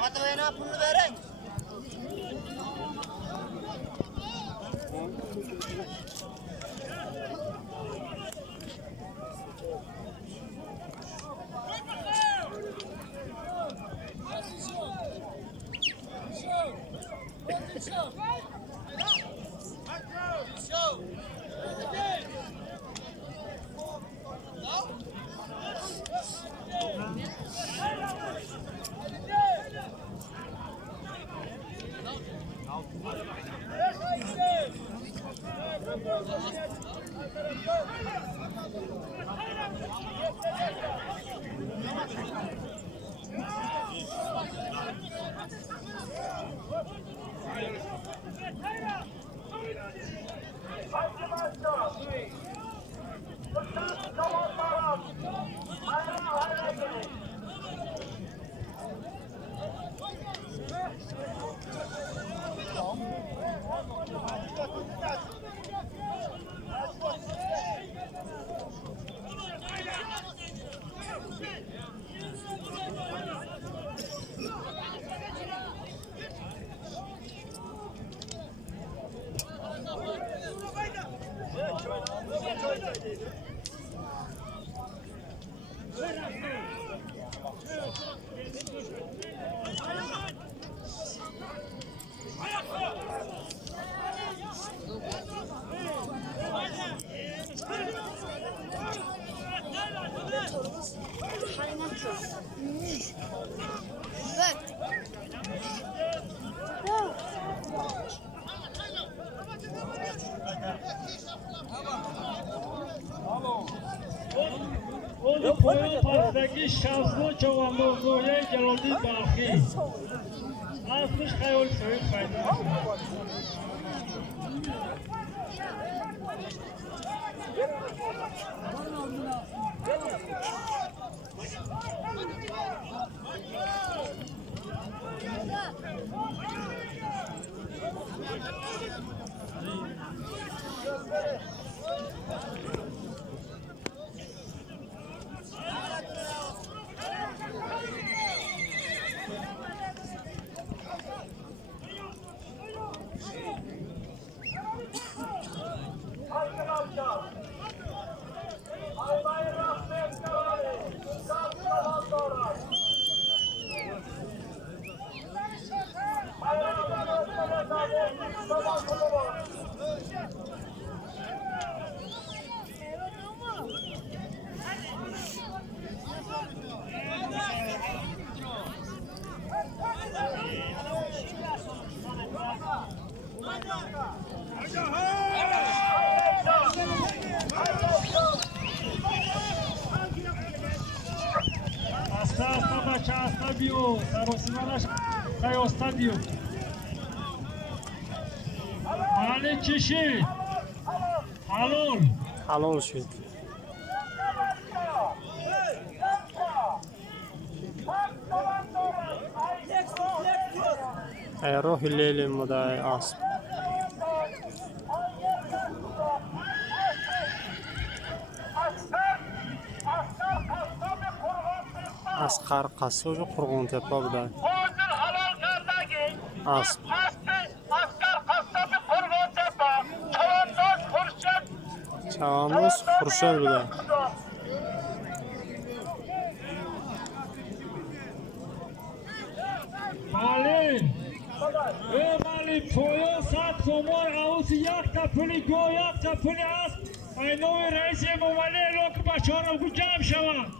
Atmayana pulunu verin. O Poyol Park'taki şanslı çoğunluğuya geldi dahi. Azmış hayal söyleyin fayda. Stadio, Sarosinash, Tayo Stadio. Ali Çişi. Halol. Halol şu. روح الليل المضايق عاصم Asqar Qasso'y Qurg'ontepa buday. Asp. Chavandoz Xurshid buday. Malin. Malin Poyol sat somor aus yakta puli go yakta puli as. Ay noy reis muvali lok bachora gujam shava.